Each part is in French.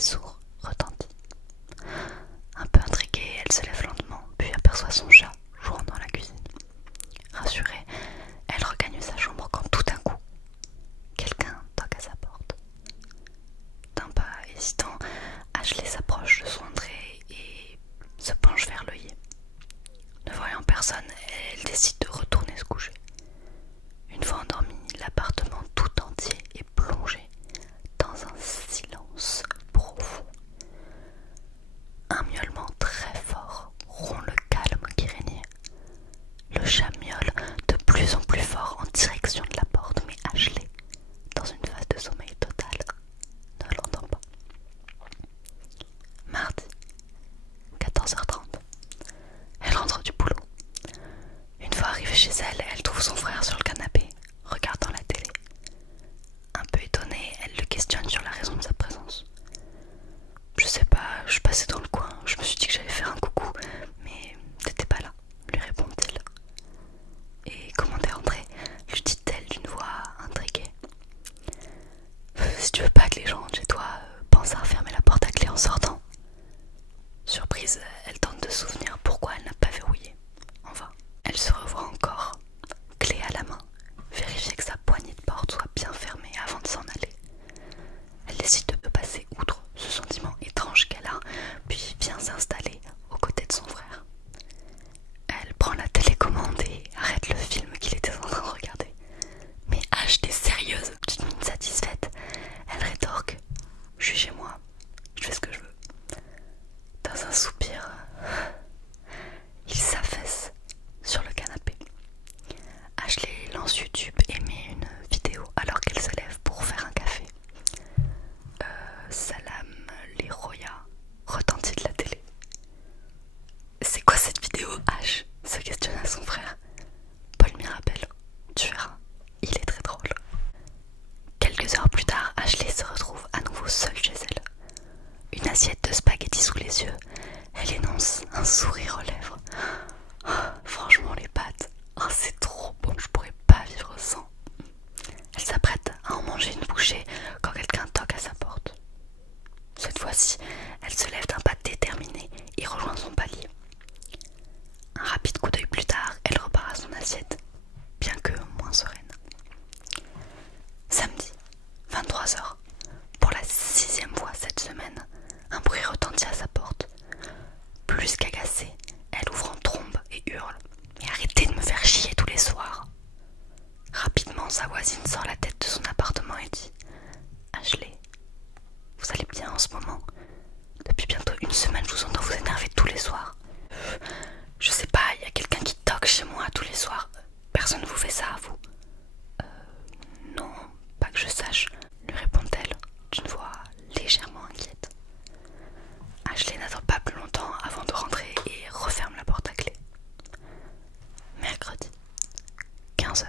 sourd retentit. Un peu intriguée, elle se lève lentement, puis aperçoit son chat jouant dans la cuisine. Rassurée, elle regagne sa chambre quand tout d'un coup, quelqu'un toque à sa porte. D'un pas hésitant, Ashley s'approche de son entrée et se penche vers l'œillet. Ne voyant personne, elle décide de retourner se coucher. Une fois endormie, l'appartement tout entier est plongé dans un silence profond. Un miaulement très fort rompt le calme qui régnait. Le chat miaule de plus en plus fort en direction de la porte, mais Ashley, dans une phase de sommeil total, ne l'entend pas. Mardi, 14h30. Elle rentre du boulot. Une fois arrivée chez elle, elle trouve son frère sur le canapé, regardant la télé. Un peu étonnée, elle le questionne sur la raison de sa présence. Je sais pas, je passais dans le coin, je me suis dit que j'allais faire un coucou, mais t'étais pas là, lui répond-il. Et comment t'es rentrée, lui dit-elle d'une voix intriguée. Si tu veux pas que les gens rentrent chez toi, pense à refermer la porte à clé en sortant. Surprise, elle tente de se souvenir pourquoi elle n'a pas verrouillé. En vain. Elle se revoit encore, clé à la main, vérifier que sa poignée de porte soit bien fermée avant de s'en aller. Elle décide de passer outre ce sentiment étrange qu'elle a, puis vient s'installer aux côtés de son frère. Elle prend la télécommande et arrête le film qu'il était en train de regarder. Mais H, t'es sérieuse? D'une mine satisfaite, elle rétorque. Je suis chez moi, je fais ce que je veux. Dans un soupir, il s'affaisse sur le canapé. Ashley lance YouTube et met une vidéo alors qu'elle se lève pour faire un café. Salam les Roya retentit de la télé. C'est quoi cette vidéo, H? Se questionna son frère. Paul Mirabel, tu verras, il est très drôle. Quelques heures plus tard, Ashley se retrouve à nouveau seule chez elle. Une assiette de spaghettis sous les yeux, elle énonce un sourire aux lèvres. Oh, franchement les pâtes, oh, c'est trop bon, je pourrais pas vivre sans. Elle s'apprête à en manger une bouchée quand quelqu'un toque à sa porte. Cette fois-ci, elle se lève d'un pas déterminé et rejoint son palier. Un rapide coup d'œil plus tard, elle repart à son assiette, bien que moins sereine. Samedi, 23h. Pour la 6e fois cette semaine, un bruit retentit à sa porte. Plus qu'agacée, elle ouvre en trombe et hurle. « Mais arrêtez de me faire chier tous les soirs !» Rapidement, sa voisine sort la tête de son appartement et dit « Ashley, vous allez bien en ce moment? Depuis bientôt une semaine, je vous entends vous énerver tous les soirs. Je sais pas, il y a quelqu'un qui toque chez moi tous les soirs. Personne ne vous fait ça à vous? Non, pas que je sache, lui répond-elle d'une voix légèrement inquiète. Ashley n'attend pas plus longtemps avant de rentrer et referme la porte à clé. Mercredi, 15h.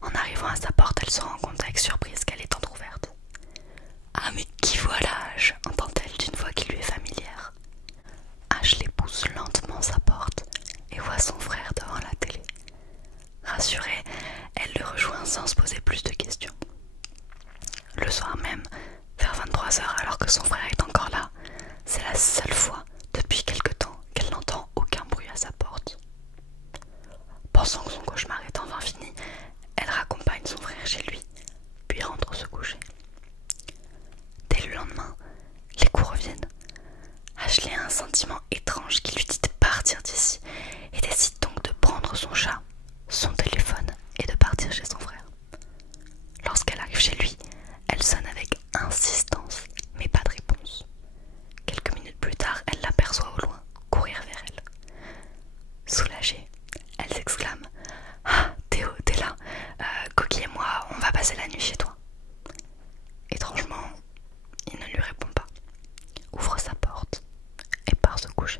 En arrivant à sa porte, elle se rend compte avec surprise qu'elle est entrouverte. « Ah mais qui voilà-je » entend-elle d'une voix qui lui est familière. Ashley pousse lentement sa porte et voit son frère devant la télé. Rassurée, elle le rejoint sans se poser plus de questions. Le soir même, vers 23h, alors que son frère est encore là, c'est la seule fois depuis quelque temps qu'elle n'entend aucun bruit à sa porte. Pensant que son cauchemar est enfin fini, elle raccompagne son frère chez lui, puis rentre se coucher. Dès le lendemain, les coups reviennent. Ashley a un sentiment étrange qui lui dit de partir d'ici et décide donc de prendre son chat, son téléphone et de partir chez son frère. Lorsqu'elle arrive chez lui, elle sonne avec insistance, mais pas de réponse. Quelques minutes plus tard, elle l'aperçoit au loin, courir vers elle. Soulagée, elle s'exclame « Ah, Théo, t'es là, Coquille et moi, on va passer la nuit chez toi. » Étrangement, il ne lui répond pas, ouvre sa porte et part se coucher.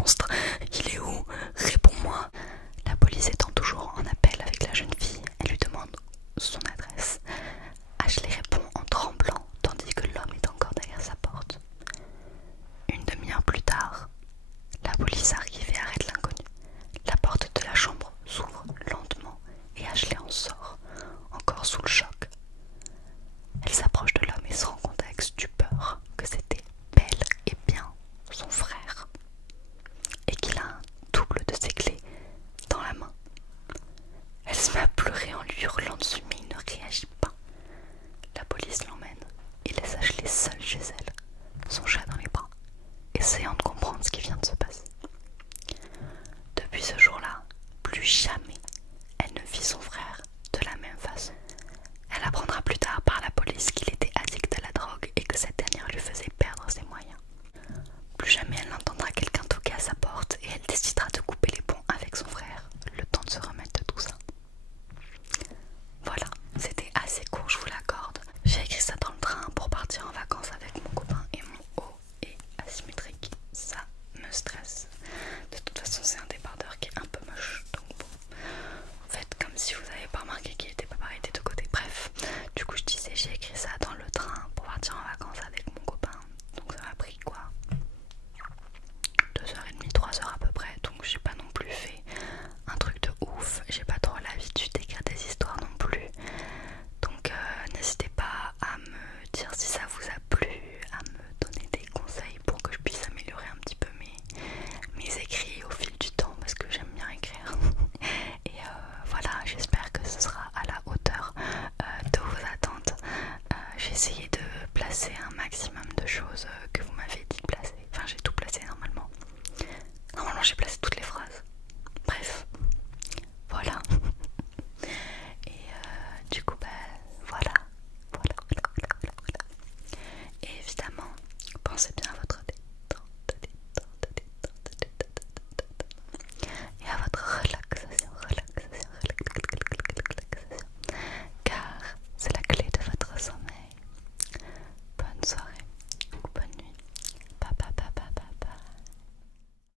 monstre? Il est où? Réponds-moi. La police étant toujours en appel avec la jeune fille, elle lui demande son adresse. Ashley répond en tremblant tandis que l'homme est encore derrière sa porte. Une demi-heure plus tard, la police arrive et arrête l'inconnu. La porte de la chambre s'ouvre lentement et Ashley en sort, encore sous le choc. Elle s'approche de l'homme et se rend compte avec stupeur que c'était bel et bien son frère et qu'il a un double de ses clés dans la main. Elle se met à pleurer en lui hurlant dessus, mais il ne réagit pas. La police l'emmène et laisse Ashley seule chez elle, son chat dans les bras, essayant de comprendre ce qui vient de se passer. Depuis ce jour-là, plus jamais